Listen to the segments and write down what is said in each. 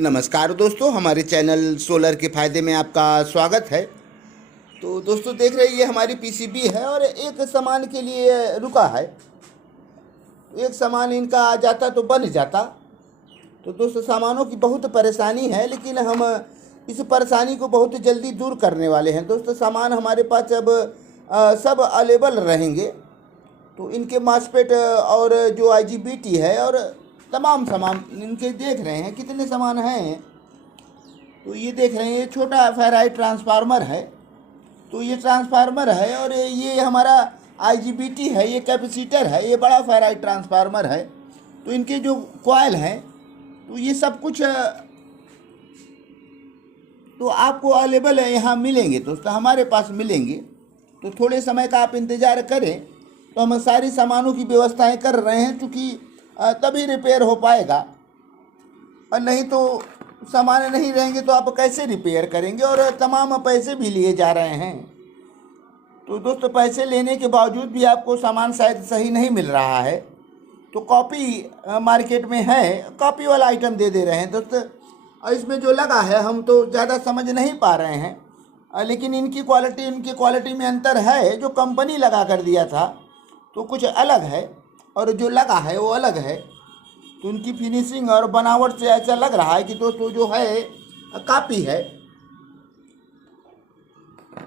नमस्कार दोस्तों, हमारे चैनल सोलर के फ़ायदे में आपका स्वागत है। तो दोस्तों देख रहे हैं ये हमारी पीसीबी है और एक सामान के लिए रुका है। एक सामान इनका आ जाता तो बन जाता। तो दोस्तों सामानों की बहुत परेशानी है, लेकिन हम इस परेशानी को बहुत जल्दी दूर करने वाले हैं। दोस्तों सामान हमारे पास अब सब अवेलेबल रहेंगे। तो इनके मास्फेट और जो आईजीबीटी है और तमाम सामान इनके देख रहे हैं कितने सामान हैं। तो ये देख रहे हैं ये छोटा फेराइट ट्रांसफार्मर है। तो ये ट्रांसफार्मर है और ये हमारा आईजीबीटी है, ये कैपेसिटर है, ये बड़ा फेराइट ट्रांसफार्मर है। तो इनके जो कॉइल हैं तो ये सब कुछ तो आपको अवेलेबल है, यहाँ मिलेंगे दोस्तों, हमारे पास मिलेंगे। तो थोड़े समय का आप इंतज़ार करें। तो हम सारी सामानों की व्यवस्थाएं कर रहे हैं, क्योंकि तभी रिपेयर हो पाएगा। और नहीं तो सामान नहीं रहेंगे तो आप कैसे रिपेयर करेंगे। और तमाम पैसे भी लिए जा रहे हैं। तो दोस्तों पैसे लेने के बावजूद भी आपको सामान शायद सही नहीं मिल रहा है। तो कॉपी मार्केट में है, कॉपी वाला आइटम दे रहे हैं दोस्तों। और इसमें जो लगा है हम तो ज़्यादा समझ नहीं पा रहे हैं, लेकिन इनकी क्वालिटी में अंतर है। जो कंपनी लगा कर दिया था तो कुछ अलग है और जो लगा है वो अलग है। तो उनकी फिनिशिंग और बनावट से ऐसा लग रहा है कि दोस्तों जो है कॉपी है।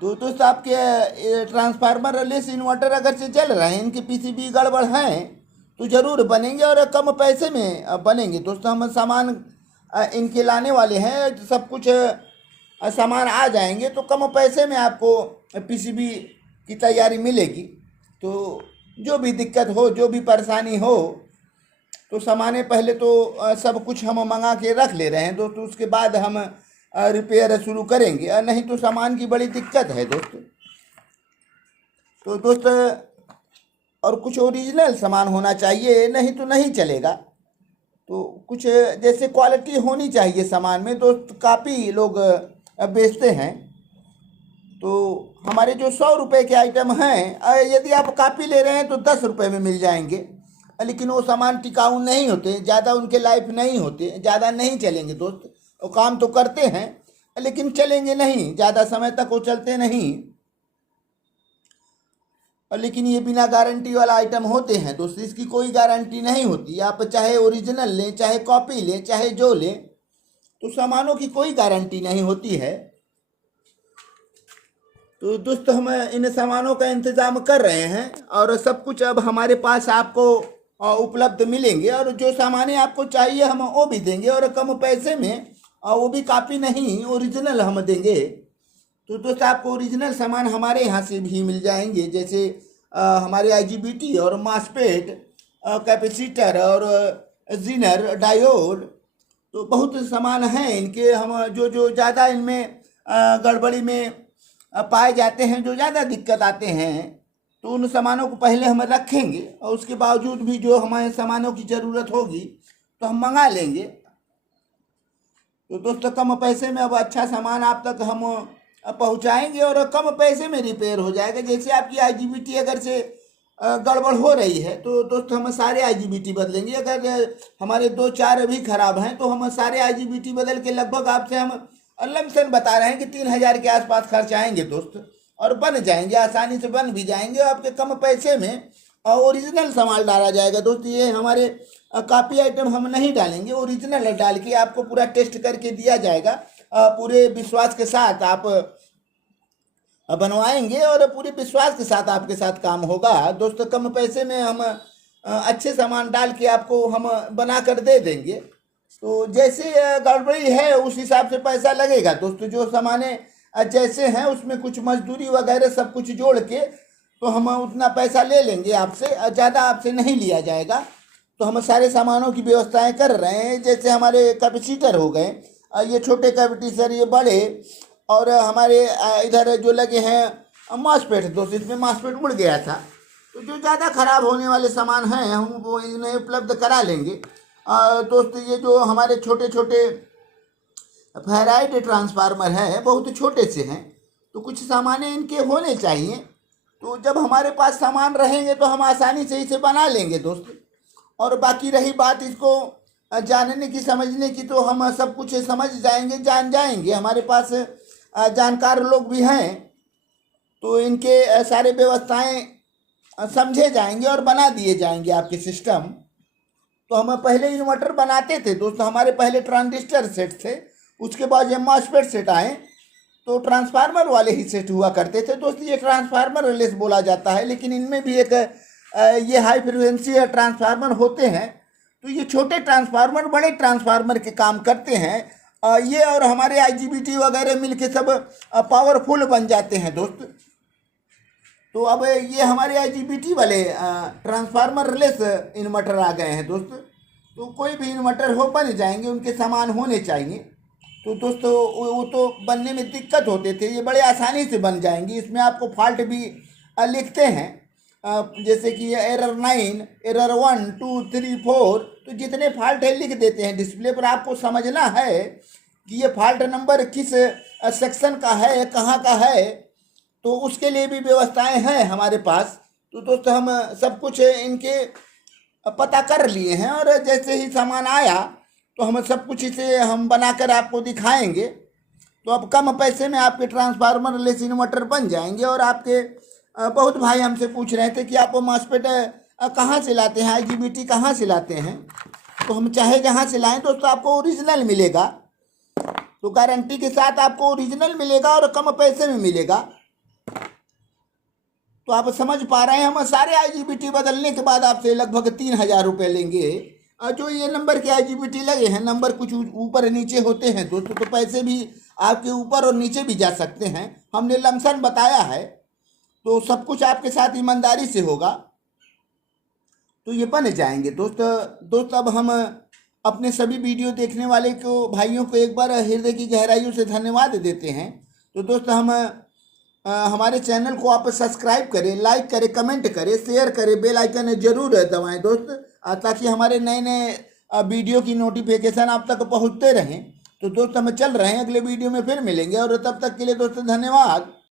तो दोस्तों आपके ट्रांसफार्मर लेस इन्वर्टर अगर से चल रहे हैं, इनकी पीसीबी गड़बड़ हैं तो ज़रूर बनेंगे और कम पैसे में बनेंगे। दोस्तों हम सामान इनके लाने वाले हैं, सब कुछ सामान आ जाएंगे तो कम पैसे में आपको पीसीबी की तैयारी मिलेगी। तो जो भी दिक्कत हो, जो भी परेशानी हो, तो सामाने पहले तो सब कुछ हम मंगा के रख ले रहे हैं दोस्तों, उसके बाद हम रिपेयर शुरू करेंगे। नहीं तो सामान की बड़ी दिक्कत है दोस्तों। तो दोस्तों और कुछ ओरिजिनल सामान होना चाहिए, नहीं तो नहीं चलेगा। तो कुछ जैसे क्वालिटी होनी चाहिए सामान में। दोस्त काफ़ी लोग बेचते हैं। तो हमारे जो 100 रुपये के आइटम हैं, यदि आप कापी ले रहे हैं तो 10 रुपये में मिल जाएंगे। लेकिन वो सामान टिकाऊ नहीं होते, ज़्यादा उनके लाइफ नहीं होते, ज़्यादा नहीं चलेंगे दोस्त। वो काम तो करते हैं लेकिन चलेंगे नहीं, ज़्यादा समय तक वो चलते नहीं। लेकिन ये बिना गारंटी वाला आइटम होते हैं दोस्त, इसकी कोई गारंटी नहीं होती। आप चाहे ओरिजिनल लें, चाहे कॉपी लें, चाहे जो लें, तो सामानों की कोई गारंटी नहीं होती है। तो दोस्तों हम इन सामानों का इंतज़ाम कर रहे हैं और सब कुछ अब हमारे पास आपको उपलब्ध मिलेंगे। और जो सामानें आपको चाहिए हम वो भी देंगे और कम पैसे में, वो भी काफ़ी नहीं, ओरिजिनल हम देंगे। तो दोस्तों आपको ओरिजिनल सामान हमारे यहाँ से भी मिल जाएंगे, जैसे हमारे आईजीबीटी और मासपेट, कैपेसिटर और जीनर, डायोड। तो बहुत सामान हैं इनके। हम जो ज़्यादा इनमें गड़बड़ी में पाए जाते हैं, जो ज़्यादा दिक्कत आते हैं, तो उन सामानों को पहले हम रखेंगे। और उसके बावजूद भी जो हमारे सामानों की ज़रूरत होगी तो हम मंगा लेंगे। तो दोस्तों कम पैसे में अब अच्छा सामान आप तक हम पहुंचाएंगे और कम पैसे में रिपेयर हो जाएगा। जैसे आपकी आईजीबीटी अगर से गड़बड़ हो रही है तो दोस्तों हम सारे आईजीबीटी बदलेंगे। अगर हमारे 2-4 अभी ख़राब हैं तो हम सारे आईजीबीटी बदल के लगभग आपसे हम लमसम बता रहे हैं कि 3000 के आसपास खर्च आएंगे दोस्त। और बन जाएंगे, आसानी से बन भी जाएंगे आपके कम पैसे में। और ओरिजिनल सामान डाला जाएगा दोस्त। ये हमारे कॉपी आइटम हम नहीं डालेंगे, ओरिजिनल डाल के आपको पूरा टेस्ट करके दिया जाएगा। पूरे विश्वास के साथ आप बनवाएंगे और पूरे विश्वास के साथ आपके साथ काम होगा दोस्तों। कम पैसे में हम अच्छे सामान डाल के आपको हम बना कर दे देंगे। तो जैसे गड़बड़ी है उस हिसाब से पैसा लगेगा दोस्तों। जो सामाने जैसे हैं उसमें कुछ मजदूरी वगैरह सब कुछ जोड़ के तो हम उतना पैसा ले लेंगे आपसे, ज़्यादा आपसे नहीं लिया जाएगा। तो हम सारे सामानों की व्यवस्थाएं कर रहे हैं। जैसे हमारे कैपेसिटर हो गए, ये छोटे कैपेसिटर, ये बड़े, और हमारे इधर जो लगे हैं मासपेट दोस्त, इसमें मासपेट उड़ गया था। तो जो ज़्यादा ख़राब होने वाले सामान हैं हम वो इन्हें उपलब्ध करा लेंगे। दोस्त ये जो हमारे छोटे छोटे फेराइट ट्रांसफार्मर हैं, बहुत छोटे से हैं, तो कुछ सामान इनके होने चाहिए। तो जब हमारे पास सामान रहेंगे तो हम आसानी से इसे बना लेंगे दोस्त। और बाकी रही बात इसको जानने की समझने की, तो हम सब कुछ समझ जाएंगे, जान जाएंगे। हमारे पास जानकार लोग भी हैं, तो इनके सारे व्यवस्थाएं समझे जाएंगे और बना दिए जाएंगे आपके सिस्टम। तो हम पहले इन्वर्टर बनाते थे दोस्तों, हमारे पहले ट्रांजिस्टर सेट थे, उसके बाद ये मॉसफेट सेट आए, तो ट्रांसफार्मर वाले ही सेट हुआ करते थे दोस्तों। ये ट्रांसफार्मर रिलेस बोला जाता है, लेकिन इनमें भी एक ये हाई फ्रिक्वेंसी ट्रांसफार्मर होते हैं। तो ये छोटे ट्रांसफार्मर बड़े ट्रांसफार्मर के काम करते हैं। ये और हमारे आईजीबीटी वगैरह मिलके सब पावरफुल बन जाते हैं दोस्त। तो अब ये हमारे आईजीबीटी वाले ट्रांसफार्मर रिलेस इन्वर्टर आ गए हैं दोस्त। तो कोई भी इन्वर्टर हो बन जाएंगे, उनके सामान होने चाहिए। तो दोस्तों वो तो बनने में दिक्कत होते थे, ये बड़े आसानी से बन जाएंगे। इसमें आपको फॉल्ट भी लिखते हैं, जैसे कि ये एरर 9, एरर 1, 2, 3, 4, तो जितने फॉल्ट है लिख देते हैं डिस्प्ले पर। आपको समझना है कि ये फॉल्ट नंबर किस सेक्शन का है, कहाँ का है, तो उसके लिए भी व्यवस्थाएं हैं हमारे पास। तो दोस्तों हम सब कुछ इनके पता कर लिए हैं, और जैसे ही सामान आया तो हम सब कुछ इसे हम बनाकर आपको दिखाएंगे। तो अब कम पैसे में आपके ट्रांसफार्मर लेस इन्वर्टर बन जाएंगे। और आपके बहुत भाई हमसे पूछ रहे थे कि आप मॉसफेट कहाँ से लाते हैं, आईजीबीटी कहाँ से लाते हैं। तो हम चाहे जहाँ से लाएं दोस्तों, आपको ओरिजिनल मिलेगा। तो गारंटी के साथ आपको ओरिजिनल मिलेगा और कम पैसे में मिलेगा। तो आप समझ पा रहे हैं, हम सारे आईजीबीटी बदलने के बाद आपसे लगभग 3,000 रुपये लेंगे। जो ये नंबर के आईजीबीटी लगे हैं, नंबर कुछ ऊपर नीचे होते हैं दोस्तों, तो पैसे भी आपके ऊपर और नीचे भी जा सकते हैं। हमने लमसम बताया है, तो सब कुछ आपके साथ ईमानदारी से होगा, तो ये बन जाएंगे दोस्त। अब हम अपने सभी वीडियो देखने वाले को भाइयों को एक बार हृदय की गहराइयों से धन्यवाद देते हैं। तो दोस्त हम हमारे चैनल को आप सब्सक्राइब करें, लाइक करें, कमेंट करें, शेयर करें, बेल आइकन जरूर दबाएं दोस्त, ताकि हमारे नए नए वीडियो की नोटिफिकेशन आप तक पहुंचते रहें। तो दोस्त हम चल रहे हैं, अगले वीडियो में फिर मिलेंगे, और तब तक के लिए दोस्तों धन्यवाद।